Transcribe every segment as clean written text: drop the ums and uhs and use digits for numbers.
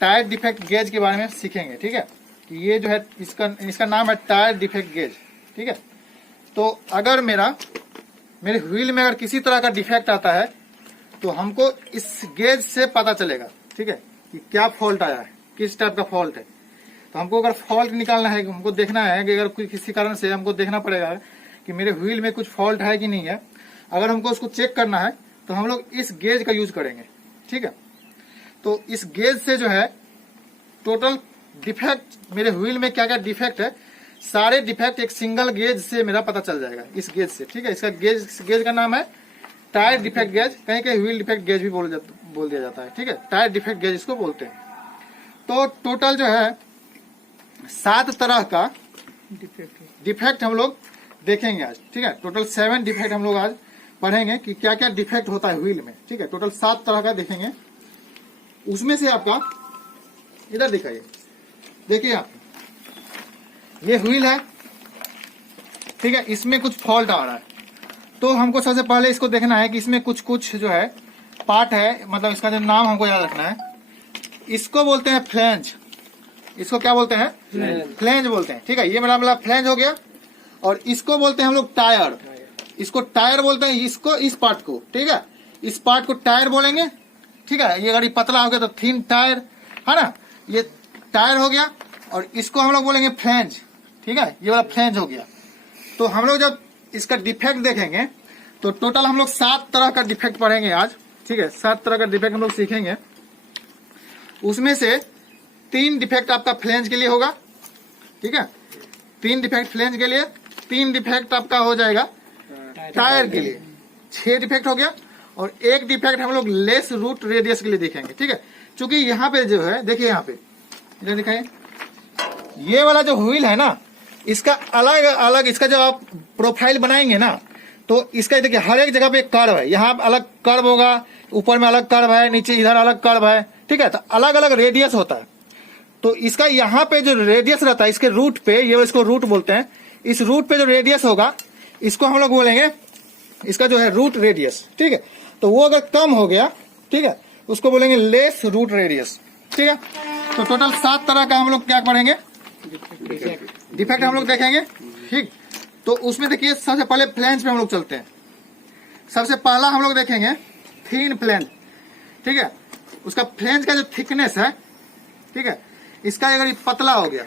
Tyre defect gauge के बारे में सीखेंगे। ठीक है, कि ये जो है इसका नाम है टायर डिफेक्ट गेज। ठीक है, तो अगर मेरे व्हील में अगर किसी तरह का डिफेक्ट आता है तो हमको इस गेज से पता चलेगा। ठीक है, कि क्या फॉल्ट आया है, किस टाइप का फॉल्ट है। तो हमको अगर फॉल्ट निकालना है, हमको देखना है कि अगर किसी कारण से हमको देखना पड़ेगा कि मेरे व्हील में कुछ फॉल्ट है कि नहीं है। अगर हमको उसको चेक करना है तो हम लोग इस गेज का यूज करेंगे। ठीक है, तो इस गेज से जो है टोटल डिफेक्ट, मेरे व्हील में क्या क्या डिफेक्ट है, सारे डिफेक्ट एक सिंगल गेज से मेरा पता चल जाएगा, इस गेज से। ठीक है, इसका गेज का नाम है टायर डिफेक्ट गेज, कहीं कहीं व्हील डिफेक्ट गेज भी बोल दिया जाता है। ठीक है, टायर डिफेक्ट गेज इसको बोलते हैं। तो टोटल जो है 7 तरह का डिफेक्ट हम लोग देखेंगे आज। ठीक है, टोटल 7 डिफेक्ट हम लोग आज पढ़ेंगे कि क्या क्या डिफेक्ट होता है व्हील में। ठीक है, टोटल 7 तरह का देखेंगे। उसमें से आपका इधर दिखाइए, देखिए आप, ये व्हील है। ठीक है, इसमें कुछ फॉल्ट आ रहा है तो हमको सबसे पहले इसको देखना है कि इसमें कुछ जो है पार्ट है, मतलब इसका जो नाम हमको याद रखना है। इसको बोलते हैं फ्लैंज। इसको क्या बोलते हैं? फ्लैंज बोलते हैं। ठीक है, ये मेरा फ्लैंज हो गया। और इसको बोलते हैं हम लोग टायर। इसको टायर बोलते हैं, इसको, इस पार्ट को। ठीक है, इस पार्ट को टायर बोलेंगे। ठीक है, ये गाड़ी पतला हो गया तो थिन टायर है ना, ये टायर हो गया। और इसको हम लोग बोलेंगे फ्लैंज। ठीक है, ये वाला फ्लैंज हो गया। तो हम लोग जब इसका डिफेक्ट देखेंगे तो टोटल हम लोग 7 तरह का डिफेक्ट पढ़ेंगे आज। ठीक है, 7 तरह का डिफेक्ट हम लोग सीखेंगे। उसमें से 3 डिफेक्ट आपका फ्लैंज के लिए होगा। ठीक है, 3 डिफेक्ट फ्लैंज के लिए, 3 डिफेक्ट आपका हो जाएगा टायर के लिए, 6 डिफेक्ट हो गया। और 1 डिफेक्ट हम लोग लेस रूट रेडियस के लिए देखेंगे। ठीक है, क्योंकि यहाँ पे जो है, देखिए यहाँ पे, इधर दिखाइए, ये वाला जो व्हील है ना, इसका अलग अलग, इसका जब आप प्रोफाइल बनाएंगे ना तो इसका देखिए हर एक जगह पे एक कर्व है। यहाँ अलग कर्व होगा, ऊपर में अलग कर्व है, नीचे इधर अलग कर्व है। ठीक है, तो अलग अलग रेडियस होता है। तो इसका यहाँ पे जो रेडियस रहता है, इसके रूट पे, ये इसको रूट बोलते हैं, इस रूट पे जो रेडियस होगा इसको हम लोग बोलेंगे, इसका जो है रूट रेडियस। ठीक है, तो वो अगर कम हो गया, ठीक है, उसको बोलेंगे लेस रूट रेडियस। ठीक है, तो टोटल 7 तरह का हम लोग क्या पढ़ेंगे, डिफेक्ट हम लोग देखेंगे। ठीक, तो उसमें देखिए सबसे पहले फ्लैंज पे हम लोग चलते हैं। सबसे पहला हम लोग देखेंगे थिन फ्लैंज। ठीक है, उसका फ्लैंज का जो थिकनेस है, ठीक है, इसका अगर पतला हो गया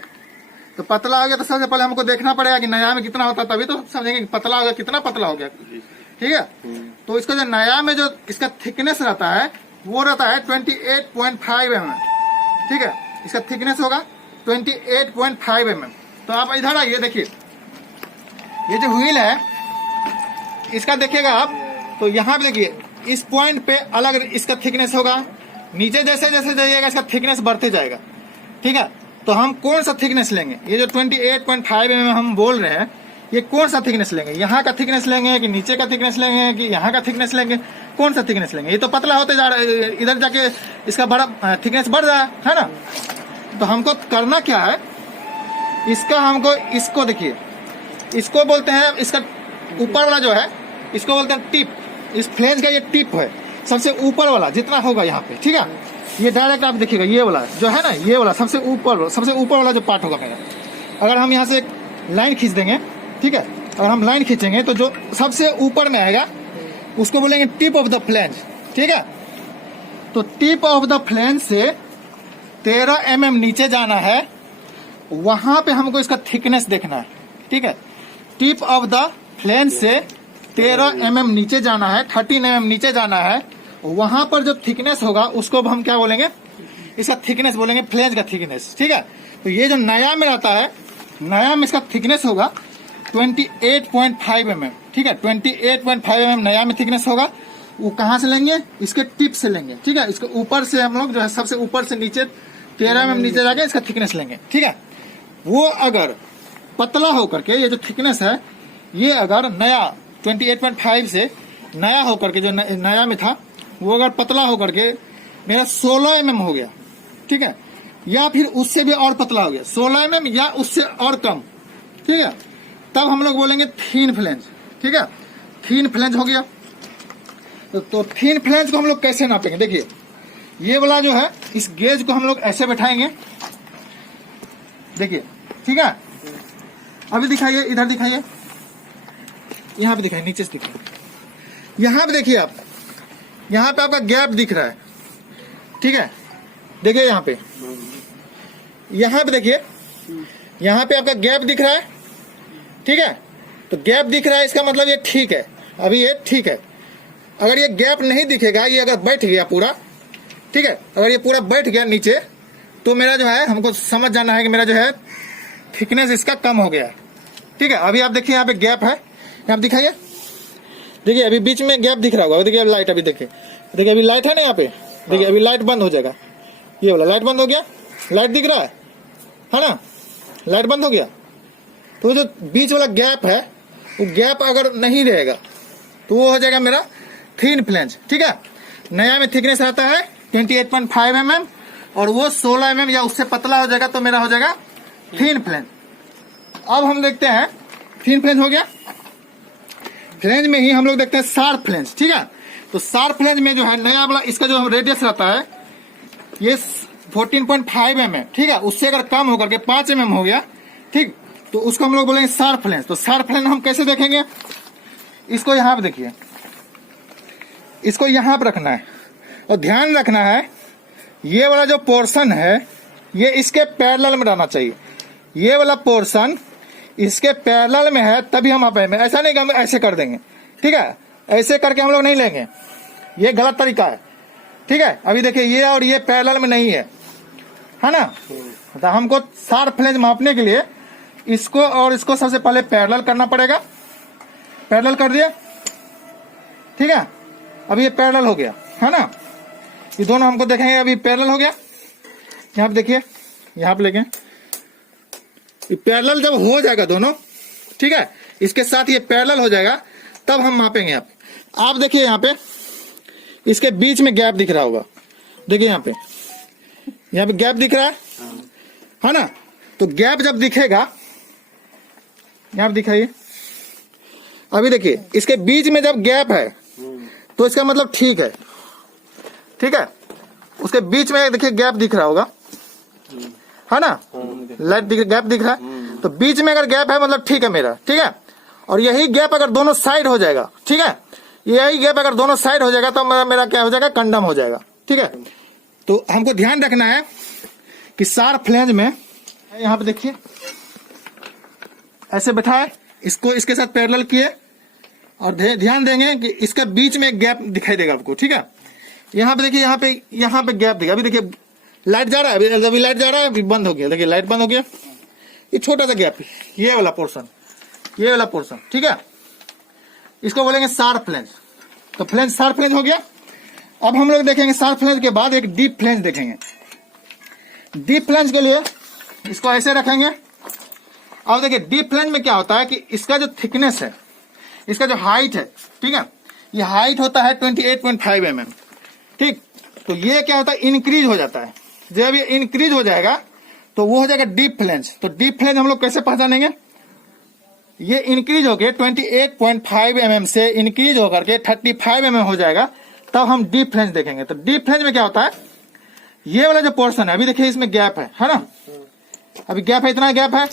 तो सबसे पहले हमको देखना पड़ेगा कि नया में कितना होता है, तभी तो समझेंगे कि पतला हो गया, कितना पतला हो गया। ठीक है, तो इसका जो नया में जो इसका थिकनेस रहता है वो रहता है 28.5 mm। ठीक है, इसका थिकनेस होगा 28.5 mm। तो आप इधर आइए, देखिए ये जो व्हील है इसका देखिएगा आप, तो यहाँ पे देखिए इस पॉइंट पे अलग इसका थिकनेस होगा, नीचे जैसे जैसे जाइएगा इसका थिकनेस बढ़ते जाएगा। ठीक है, तो हम कौन सा थिकनेस लेंगे, ये जो 28.5 mm हम बोल रहे हैं, ये कौन सा थिकनेस लेंगे, यहाँ का थिकनेस लेंगे कि नीचे का थिकनेस लेंगे कि यहाँ का थिकनेस लेंगे, कौन सा थिकनेस लेंगे? ये तो पतला होते जा रहा है, इधर जाके इसका बड़ा थिकनेस बढ़ रहा है ना। तो हमको करना क्या है, इसका हमको, इसको देखिए, इसको बोलते हैं, इसका ऊपर वाला जो है इसको बोलते हैं टिप। इस फ्लैंज का ये टिप है, सबसे ऊपर वाला जितना होगा यहाँ पे। ठीक है, ये डायरेक्ट आप देखिएगा, ये वाला जो है ना, ये वाला सबसे ऊपर वाला जो पार्ट होगा मेरा, अगर हम यहाँ से एक लाइन खींच देंगे, ठीक है, अगर हम लाइन खींचेंगे तो जो सबसे ऊपर में आएगा उसको बोलेंगे टिप ऑफ द फ्लैंज। ठीक है, तो टिप ऑफ द फ्लैंज से 13 mm नीचे जाना है, वहां पे हमको इसका थिकनेस देखना है। ठीक है, टिप ऑफ द फ्लैंज से 13 mm नीचे जाना है, 13 mm नीचे जाना है, वहां पर जो थिकनेस होगा उसको हम क्या बोलेंगे, इसका थिकनेस बोलेंगे, फ्लैंज का थिकनेस। ठीक है, तो ये जो नया में आता है, नया में इसका थिकनेस होगा 28.5 mm। ठीक है, 28.5 mm नया में थिकनेस होगा। वो कहाँ से लेंगे, इसके टिप से लेंगे। ठीक है, इसके ऊपर से हम लोग जो है सबसे ऊपर से नीचे 13 mm नीचे जाके इसका थिकनेस लेंगे। ठीक है, वो अगर पतला होकर के, ये जो थिकनेस है ये अगर नया 28.5 से नया होकर के, जो नया में था वो अगर पतला होकर के मेरा 16 mm हो गया, ठीक है, या फिर उससे भी और पतला हो गया 16 mm या उससे और कम, ठीक है, तब हम लोग बोलेंगे थीन फ्लैंज। ठीक है, थीन फ्लैंज हो गया। तो थीन फ्लैंज को हम लोग कैसे नापेंगे, देखिए ये वाला जो है इस गेज को हम लोग ऐसे बैठाएंगे, देखिए, ठीक है। अभी दिखाइए, इधर दिखाइए, यहाँ पे दिखाइए, नीचे से दिखाइए। यहाँ पे देखिए आप, यहाँ पे आपका गैप दिख रहा है, ठीक है। देखिए यहाँ पे देखिए, यहाँ पे आपका गैप दिख रहा है, ठीक है। तो गैप दिख रहा है, इसका मतलब ये ठीक है, अभी ये ठीक है। अगर ये गैप नहीं दिखेगा, ये अगर बैठ गया पूरा, ठीक है, अगर ये पूरा बैठ गया नीचे, तो मेरा जो है, हमको समझ जाना है कि मेरा जो है थिकनेस इसका कम हो गया है, ठीक है। अभी आप देखिए यहाँ पे गैप है, यहाँ पे दिखाइए, देखिए अभी बीच में गैप दिख रहा होगा, देखिए लाइट, अभी देखिए अभी लाइट है ना यहाँ पे, देखिए अभी लाइट बंद हो जाएगा, ये वाला लाइट बंद हो गया, लाइट दिख रहा है ना, लाइट बंद हो गया। तो जो बीच वाला गैप है, वो गैप अगर नहीं रहेगा तो वो हो जाएगा मेरा थिन फ्लेंज, ठीक है। नया में थिकनेस आता है 28.5 mm और वो 16 mm या उससे पतला हो जाएगा तो मेरा हो जाएगा थिन फ्लेंज। अब हम देखते हैं, थिन फ्लेंज हो गया, फ्लेंज में ही हम लोग देखते हैं शार्प फ्लेंज, ठीक है। तो शार्प फ्लेंज में जो है नया वाला, इसका जो रेडियस रहता है ये 14.5 mm, ठीक है। उससे अगर कम होकर के 5 mm हो गया, ठीक, तो उसको हम लोग बोलेंगे शार्प फ्लेंज। तो शार्प फ्लेंज हम कैसे देखेंगे, इसको यहाँ पे देखिए, इसको यहाँ पे रखना है और ध्यान रखना है ये वाला जो पोर्शन है ये इसके पैरेलल में रहना चाहिए। ये वाला पोर्शन इसके पैरेलल में है तभी हम मापेंगे, ऐसा नहीं कि हम ऐसे कर देंगे, ठीक है। ऐसे करके हम लोग नहीं लेंगे, ये गलत तरीका है, ठीक है। अभी देखिए ये और ये पैरेलल में नहीं है ना। तो हमको शार्प फ्लेंज मापने के लिए इसको और इसको सबसे पहले पैरेलल करना पड़ेगा। पैरेलल कर दिया, ठीक है। अभी ये पैरेलल हो गया है ना, ये दोनों हमको देखेंगे, अभी पैरेलल हो गया। यहाँ पे देखिए, यहाँ पे लेके ये पैरेलल जब हो जाएगा दोनों, ठीक है, इसके साथ ये पैरेलल हो जाएगा तब हम मापेंगे। आप देखिए यहाँ पे इसके बीच में गैप दिख रहा होगा, देखिए यहाँ पे गैप दिख रहा है ना। तो गैप जब दिखेगा, यहाँ पे दिखाइए, अभी देखिए इसके बीच में जब गैप है तो इसका मतलब ठीक है, ठीक है। उसके बीच में देखिए गैप दिख रहा होगा, है ना, लाइट गैप दिख रहा है, तो बीच में अगर गैप है मतलब ठीक है मेरा, ठीक है। और यही गैप अगर दोनों साइड हो जाएगा, ठीक है, यही गैप अगर दोनों साइड हो जाएगा तो मेरा क्या हो जाएगा, कंडम हो जाएगा, ठीक है। तो हमको ध्यान रखना है कि शार्प फ्लेंज में यहाँ पे देखिए ऐसे बैठाए, इसको इसके साथ पैरेलल किए और ध्यान देंगे कि इसका बीच में एक गैप दिखाई देगा आपको, ठीक है। यहाँ पे देखिए, यहाँ पे गैप दिखा, अभी देखिए लाइट जा रहा है, अभी लाइट जा रहा है, अभी बंद हो गया, देखिए लाइट बंद हो गया। ये छोटा सा गैप, ये वाला पोर्शन, ठीक है, इसको बोलेंगे शार्प फ्लेंज। तो फ्लेंज, शार्प फ्लेंज हो गया। अब हम लोग देखेंगे शार्प फ्लेंज के बाद एक डीप फ्लेंज देखेंगे। डीप फ्लेंज के लिए इसको ऐसे रखेंगे। अब देखिए डीप फ्लेंज में क्या होता है कि इसका जो थिकनेस है, इसका जो हाइट है, ठीक है, ये हाइट होता है 28.5 mm, ठीक। तो ये क्या होता है, इंक्रीज हो जाता है। जब ये इंक्रीज हो जाएगा तो वो हो जाएगा डीप फ्लेंज। तो डीप फ्लेंज हम लोग कैसे पहचानेंगे, ये इंक्रीज होकर 28.5 mm से इंक्रीज होकर के 35 mm हो जाएगा, तब हम डीप फ्लेंज देखेंगे। तो डीप फ्लेंज में क्या होता है, ये वाला जो पोर्शन है, अभी देखिए इसमें गैप है ना, अभी गैप है, इतना गैप है,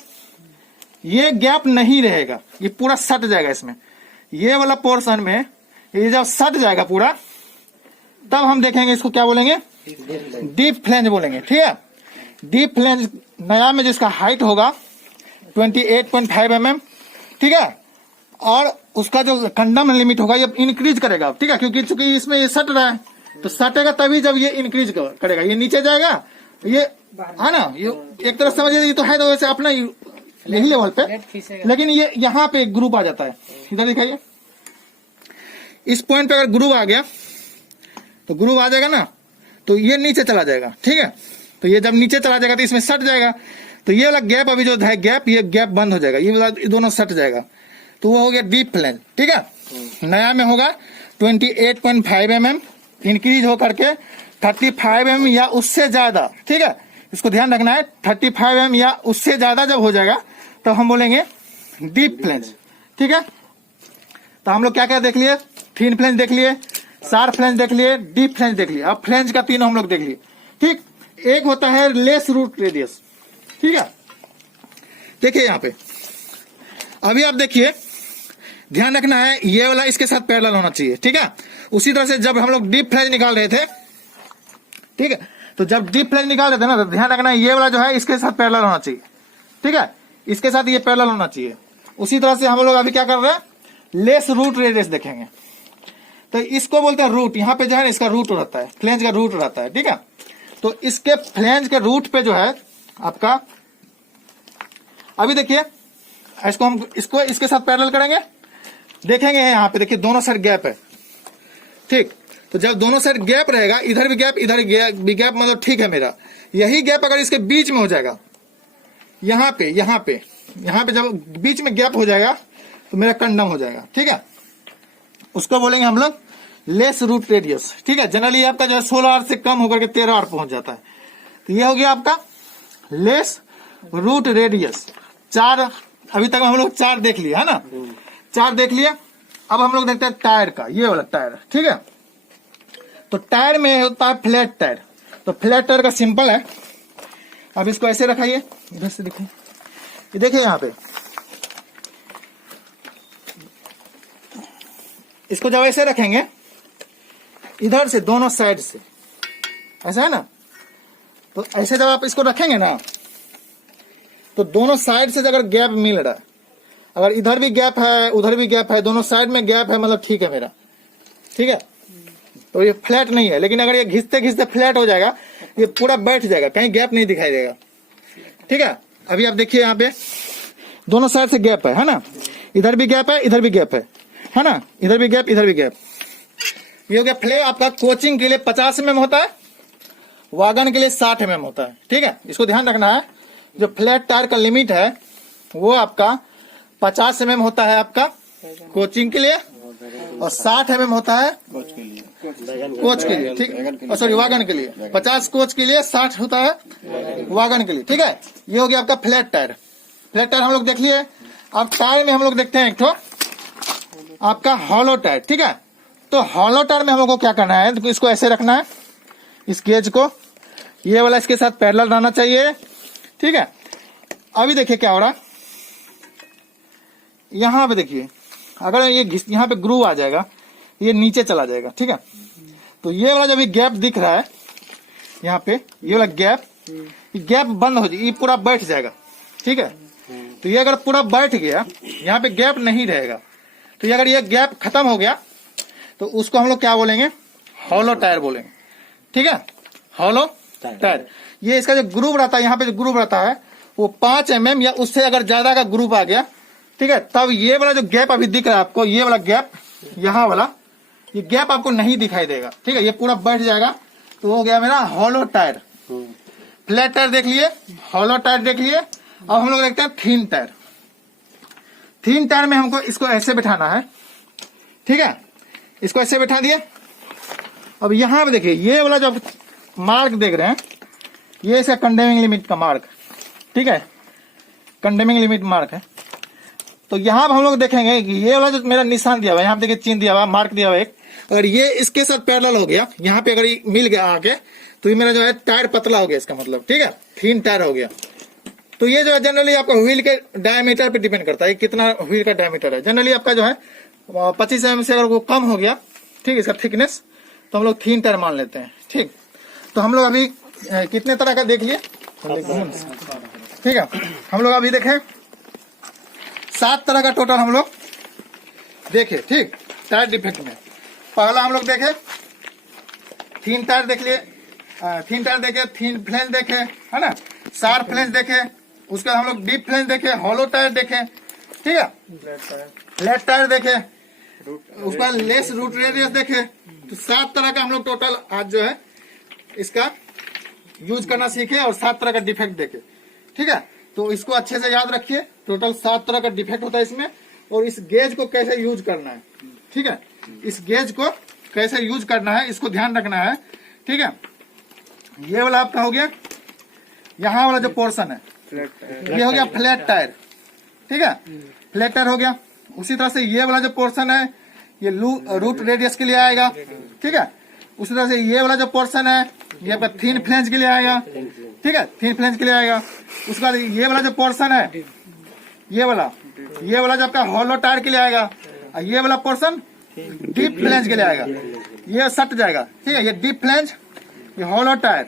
ये गैप नहीं रहेगा, ये पूरा सट जाएगा इसमें। ये वाला पोर्शन में ये जब सट जाएगा पूरा, तब हम देखेंगे इसको क्या बोलेंगे, डीप फ्लेंज बोलेंगे, ठीक है। डीप फ्लेंज नया में जिसका हाइट होगा 28.5 mm, ठीक है, और उसका जो कंडम लिमिट होगा ये इंक्रीज करेगा, ठीक है, क्योंकि चूंकि इसमें ये सट रहा है, तो सटेगा तभी जब ये इंक्रीज करेगा, ये नीचे जाएगा, ये है ना, ये एक तरह समझिए ये तो है, तो वैसे अपना यही लेवल पे, लेकिन ये यहाँ पे ग्रुप आ जाता है। इधर दिखाइए, इस पॉइंट पे अगर ग्रुप आ गया तो ग्रुप आ जाएगा ना, तो ये नीचे चला जाएगा, ठीक है। तो ये जब नीचे चला जाएगा तो इसमें सट जाएगा, तो ये वाला गैप अभी जो है गैप, ये गैप बंद हो जाएगा, ये दोनों सट जाएगा, तो वो हो गया डीप फ्लेंज, ठीक है। नया में होगा 28.5 mm, इंक्रीज होकर के 35 mm या उससे ज्यादा, ठीक है, इसको ध्यान रखना है। 35 mm या उससे ज्यादा जब हो जाएगा तो हम बोलेंगे डीप फ्लेंज, ठीक है। तो हम लोग क्या क्या देख लिए, थिन फ्लेंज देख लिए, शार्प फ्लेंज देख लिए, डीप फ्लेंज देख लिए। अब फ्लेंज का तीनों हम लोग देख लिए, ठीक। एक होता है लेस रूट रेडियस, ठीक है। देखिए यहाँ पे अभी आप देखिए, ध्यान रखना है ये वाला इसके साथ पैरेलल होना चाहिए, ठीक है। उसी तरह से जब हम लोग डीप फ्लेंज निकाल रहे थे, ठीक है, तो जब डीप फ्लेंज निकाल रहे थे ना, तो ध्यान रखना है ये वाला जो है इसके साथ पैरेलल होना चाहिए, ठीक है। इसके साथ ये पैरेलल होना चाहिए। उसी तरह से हम लोग अभी क्या कर रहे हैं, लेस रूट रेडियस देखेंगे। तो इसको बोलते हैं रूट, यहाँ पे जो है इसका रूट रहता है, फ्लेंज का रूट रहता है, ठीक है। तो इसके फ्लेंज के रूट पे जो है आपका, अभी देखिए इसको हम इसको इसके साथ पैरेलल करेंगे, देखेंगे यहाँ पे देखिए दोनों साइड गैप है, ठीक। तो जब दोनों साइड गैप रहेगा, इधर भी गैप इधर भी गैप, मतलब ठीक है मेरा। यही गैप अगर इसके बीच में हो जाएगा, यहाँ पे जब बीच में गैप हो जाएगा तो मेरा कंडम हो जाएगा, ठीक है। उसको बोलेंगे हम लोग लेस रूट रेडियस, ठीक है। जनरली आपका जो है 16 से कम होकर के 13 पहुंच जाता है। तो ये हो गया आपका लेस रूट रेडियस। 4 अभी तक हम लोग 4 देख लिए है ना, 4 देख लिए। अब हम लोग देखते हैं टायर का, ये वाला टायर, ठीक है। तो टायर में होता है फ्लैट टायर। तो फ्लैट टायर का सिंपल है। अब इसको ऐसे रखाइए, इधर से दिखाइए, ये देखिए यहाँ पे इसको जब ऐसे रखेंगे, इधर से दोनों साइड से ऐसा है ना, तो ऐसे जब आप इसको रखेंगे ना, तो दोनों साइड से अगर गैप मिल रहा है, अगर इधर भी गैप है उधर भी गैप है, दोनों साइड में गैप है, मतलब ठीक है मेरा, ठीक है। तो ये फ्लैट नहीं है। लेकिन अगर ये घिसते घिसते फ्लैट हो जाएगा, ये पूरा बैठ जाएगा, कहीं गैप नहीं दिखाई देगा, ठीक है। अभी आप देखिए यहाँ पे दोनों साइड से गैप है ना, इधर भी गैप है इधर भी गैप है ना, इधर भी गैप इधर भी गैप। ये हो गया फ्ले। आपका कोचिंग के लिए 50 mm होता है, वागन के लिए 60 mm होता है, ठीक है। इसको ध्यान रखना है। जो फ्लैट टायर का लिमिट है वो आपका 50 mm होता है आपका कोचिंग के लिए, और 60 mm होता है कोच के लिए, ठीक, सॉरी वागन के लिए। 50 कोच के लिए, 60 होता है वागन के लिए, ठीक है। ये हो गया आपका फ्लैट टायर। फ्लैट टायर हम लोग देख लिए। अब टायर में हम लोग देखते हैं एक ठो आपका हॉलो टायर, ठीक है। तो हॉलो टायर में हम लोग को क्या करना है, तो इसको ऐसे रखना है, इस गेज को, ये वाला इसके साथ पैरेलल रहना चाहिए, ठीक है। अभी देखिए क्या हो रहा, यहां पे देखिए अगर ये यहाँ पे ग्रूव आ जाएगा, ये नीचे चला जाएगा, ठीक है। तो ये वाला जब ये गैप दिख रहा है यहाँ पे, ये वाला गैप, ये गैप बंद हो जाएगा, ये पूरा बैठ जाएगा, ठीक है। तो ये अगर पूरा बैठ गया, यहाँ पे गैप नहीं रहेगा, तो ये अगर ये गैप खत्म हो गया, तो उसको हम लोग क्या बोलेंगे, हॉलो टायर बोलेंगे, ठीक है। Hollow tyre. ये इसका जो ग्रूव रहता है, यहाँ पे जो ग्रूव रहता है वो 5 mm या उससे अगर ज्यादा का ग्रूव आ गया, ठीक है, तब ये वाला जो गैप अभी दिख रहा है आपको, ये वाला गैप, यहाँ वाला ये गैप आपको नहीं दिखाई देगा, ठीक है। ये पूरा बैठ जाएगा। तो हो गया मेरा हॉलो टायर। फ्लैट टायर देख लिए, हॉलो टायर देख लिए। अब हम लोग देखते हैं थिन टायर। थिन टायर में हमको इसको ऐसे बिठाना है, ठीक है। इसको ऐसे बिठा दिए। अब यहाँ पे देखिए ये वाला जो मार्क देख रहे हैं, ये इसका कंडेमिंग लिमिट का मार्क, ठीक है, कंडेमिंग लिमिट मार्क है। तो यहाँ पर हम लोग देखेंगे कि ये वाला जो मेरा निशान दिया हुआ है, यहाँ पे देखिए चिन्ह दिया हुआ, मार्क दिया हुआ है, अगर ये इसके साथ पैरेलल हो गया, यहाँ पे अगर ये मिल गया आके, तो ये मेरा जो है टायर पतला हो गया, इसका मतलब, ठीक है, थिन टायर हो गया। तो ये जो है जनरली आपका व्हील के डायमीटर पे डिपेंड करता है, कितना व्हील का डायमीटर है। जनरली आपका जो है 25 mm से अगर वो कम हो गया, ठीक, इसका थिकनेस, तो हम लोग थिन टायर मान लेते हैं, ठीक। तो हम लोग अभी कितने तरह का देख लिए, ठीक है। हम लोग अभी देखें 7 तरह का टोटल हम लोग देखे, ठीक, टायर डिफेक्ट में। पहला हम लोग देखे थिन टायर देख लिए, थिन टायर देखे, थिन फ्लेंज देखे, है ना, शार्प फ्लेंज देखे, उसके बाद हम लोग डीप फ्लेंज देखे, हॉलो टायर देखे, ठीक है, फ्लैट टायर देखे, उसके बाद लेस रूट रेडियस देखे। तो 7 तरह का हम लोग टोटल आज जो है इसका यूज करना सीखे और 7 तरह का डिफेक्ट देखे, ठीक है। तो इसको अच्छे से याद रखिए, टोटल 7 तरह का डिफेक्ट होता है इसमें, और इस गेज को कैसे यूज करना है, ठीक है, इस गेज को कैसे यूज करना है इसको ध्यान रखना है, ठीक है। ये वाला आपका हो गया, यहाँ वाला जो पोर्शन है ये हो गया फ्लैट टायर, ठीक है, फ्लैट टायर हो गया। उसी तरह से ये वाला जो पोर्शन है ये रूट रेडियस के लिए आएगा, ठीक है। उसी तरह से ये वाला जो पोर्शन है ये आपका थिन फ्लेंज के लिए आएगा, ठीक है, थिन फ्लेंज के लिए आएगा। उसके बाद ये वाला जो पोर्शन है ये वाला जो आपका हॉलो टायर के लिए आएगा, और ये वाला पोर्शन डीप फ्लेंज के लिए आएगा। ये सट जाएगा, ठीक है, ये डीप फ्लेंज, ये हॉलो टायर,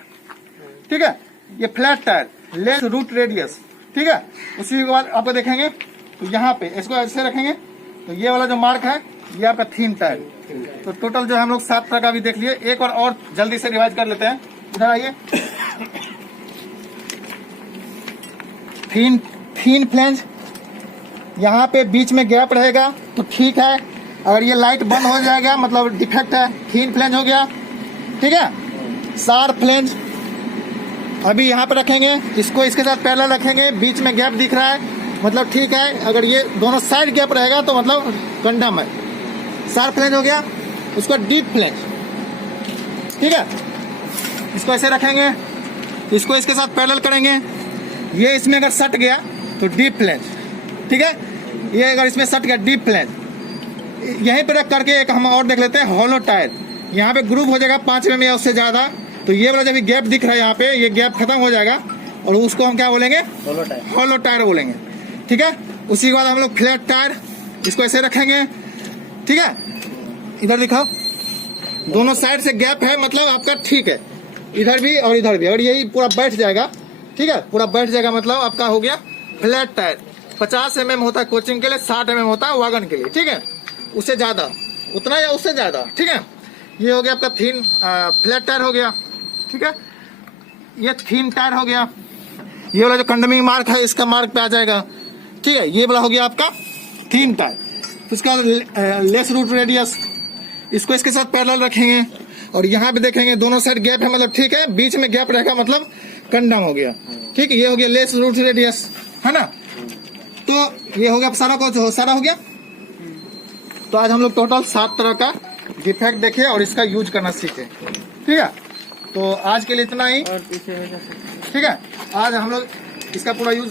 ठीक है, ये flat tyre, less root radius, ठीक है। उसी के बाद आपको देखेंगे तो यहाँ पे इसको ऐसे रखेंगे तो ये वाला जो मार्क है ये आपका थिन टायर। तो टोटल जो हम लोग 7 तरह का भी देख लिए। एक बार और जल्दी से रिवाइज कर लेते हैं, इधर आइए। थिन फ्लेंज, यहाँ पे बीच में गैप रहेगा तो ठीक है। अगर ये लाइट बंद हो जाएगा मतलब डिफेक्ट है, थिन फ्लेंज हो गया, ठीक है। शार्प फ्लेंज अभी यहाँ पे रखेंगे, इसको इसके साथ पैरेलल रखेंगे, बीच में गैप दिख रहा है मतलब ठीक है। अगर ये दोनों साइड गैप रहेगा तो मतलब कंडम है। शार्प फ्लेंज हो गया। उसका डीप फ्लेंज, ठीक है, इसको ऐसे रखेंगे, इसको इसके साथ पैरेलल करेंगे, ये इसमें अगर सट गया तो डीप फ्लेंज, ठीक है, ये अगर इसमें सट गया डीप फ्लेंज। यहीं पर रख करके एक हम और देख लेते हैं हॉलो टायर। यहाँ पे ग्रुप हो जाएगा 5 mm या उससे ज्यादा, तो ये वाला जब गैप दिख रहा है यहाँ पे, ये गैप खत्म हो जाएगा और उसको हम क्या बोलेंगे, हॉलो टायर बोलेंगे, ठीक है। उसी के बाद हम लोग फ्लैट टायर, इसको ऐसे रखेंगे, ठीक है। इधर दिखाओ, दोनों साइड से गैप है मतलब आपका ठीक है, इधर भी और इधर भी। और यही पूरा बैठ जाएगा, ठीक है, पूरा बैठ जाएगा मतलब आपका हो गया फ्लैट टायर। 50 mm होता है कोचिंग के लिए, 60 mm होता है वागन के लिए, ठीक है, उससे ज्यादा, उतना या उससे ज्यादा, ठीक है। ये हो गया आपका थिन फ्लैट टायर हो गया, ठीक है। ये थिन टायर हो गया। ये वाला जो कंडमिंग मार्क है इसका मार्क पे आ जाएगा, ठीक है। ये वाला हो गया आपका थिन टायर। उसका लेस रूट रेडियस, इसको इसके साथ पैरेलल रखेंगे और यहाँ पे देखेंगे दोनों साइड गैप है मतलब ठीक है, बीच में गैप रहेगा मतलब कंडम हो गया, ठीक है। ये हो गया लेस रूट रेडियस, है ना। तो ये हो गया सारा कुछ, सारा हो गया। तो आज हम लोग टोटल 7 तरह का डिफेक्ट देखे और इसका यूज करना सीखे, ठीक है। तो आज के लिए इतना ही, ठीक है। आज हम लोग इसका पूरा यूज